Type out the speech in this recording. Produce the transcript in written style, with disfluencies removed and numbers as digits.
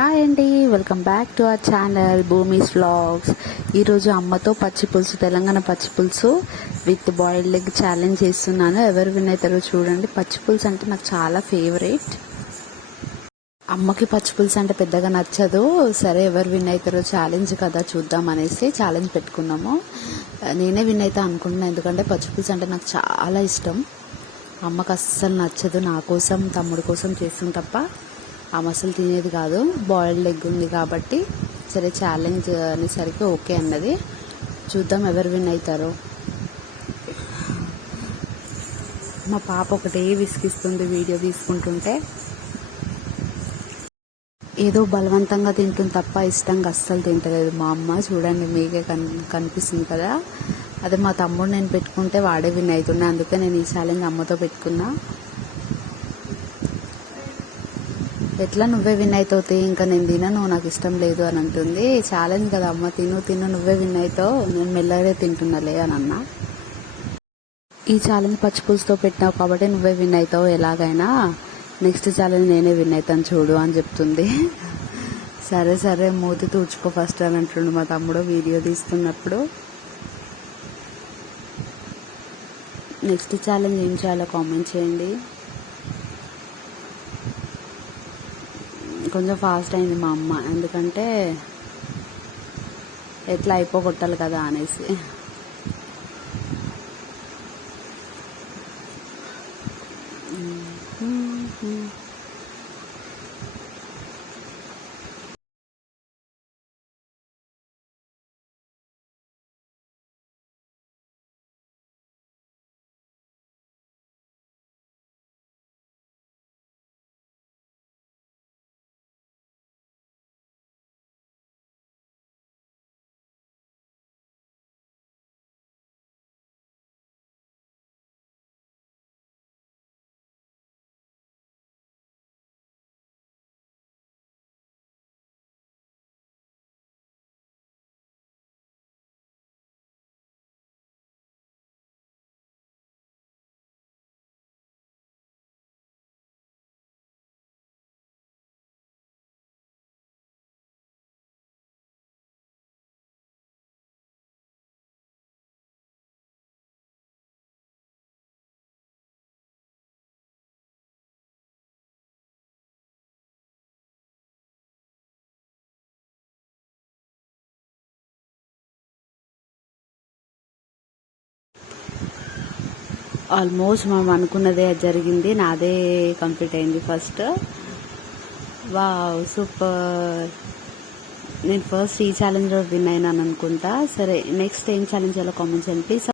Hi అండి, welcome back to our channel Bhoomi's vlogs. ఈరోజు అమ్మతో పచ్చి పులుసు, తెలంగాణ పచ్చి పులుసు విత్ బాయిల్డ్ ఎగ్ ఛాలెంజ్ చేస్తున్నాను. ఎవరు విన్ అవుతారో చూడండి. పచ్చి పులుసు అంటే నాకు చాలా ఫేవరెట్. అమ్మకి పచ్చి పులుసు అంటే పెద్దగా నచ్చదు. సరే ఎవరు విన్ అవుతారో ఛాలెంజ్ కదా చూద్దాం అనేసి ఛాలెంజ్ పెట్టుకున్నాము. నేనే విన్ అవుతా అనుకుంటున్నాను, ఎందుకంటే పచ్చి పులుసు అంటే నాకు చాలా ఇష్టం. అమ్మకి అస్సలు నచ్చదు. నా కోసం తమ్ముడు కోసం చేస్తుంది తప్ప ఆమె అసలు తినేది కాదు. బాయిల్డ్ ఎగ్ ఉంది కాబట్టి సరే ఛాలెంజ్ అనేసరికి ఓకే అన్నది. చూద్దాం ఎవరు విన్ అవుతారో. మా పాప ఒకటే విసిగిస్తుంది వీడియో తీసుకుంటుంటే. ఏదో బలవంతంగా తింటుంది తప్ప ఇష్టంగా అస్సలు తింటలేదు. మా అమ్మ చూడండి, మీకే కనిపిస్తుంది కదా. అదే మా తమ్ముడు నేను పెట్టుకుంటే వాడే విన్ అవుతుండే. అందుకే నేను ఈ ఛాలెంజ్ అమ్మతో పెట్టుకున్నా. ఎట్లా నువ్వే విన్ అవుతావు, ఇంకా నేను తినను, నాకు ఇష్టం లేదు అని అంటుంది. ఛాలెంజ్ కదా అమ్మ, తిను నువ్వే విన్ అవుతావు, నేను మెల్లగా తింటున్నాలే అని అన్నా. ఈ ఛాలెంజ్ పచ్చి పులుసుతో పెట్టినావు కాబట్టి నువ్వే విన్ అవుతావు ఎలాగైనా. నెక్స్ట్ ఛాలెంజ్ నేనే విన్ అవుతాను చూడు అని చెప్తుంది. సరే సరే మూతి తుడుచుకో ఫస్ట్ అని అంటుండు మా తమ్ముడు వీడియో తీస్తున్నప్పుడు. నెక్స్ట్ ఛాలెంజ్ ఏం చేయాలో కామెంట్ చేయండి. కొంచెం ఫాస్ట్ అయింది మా అమ్మ, ఎందుకంటే ఎట్లా అయిపోగొట్టాలి కదా అనేసి. ఆల్మోస్ట్ మనం అనుకున్నదే జరిగింది. నాదే కంప్లీట్ అయింది ఫస్ట్. Wow super. నేను ఫస్ట్ ఈ ఛాలెంజ్లో విన్ అయినాను అనుకుంటా. సరే నెక్స్ట్ ఏం ఛాలెంజ్ చేయాలో కామెంట్ చేయండి ప్లీజ్.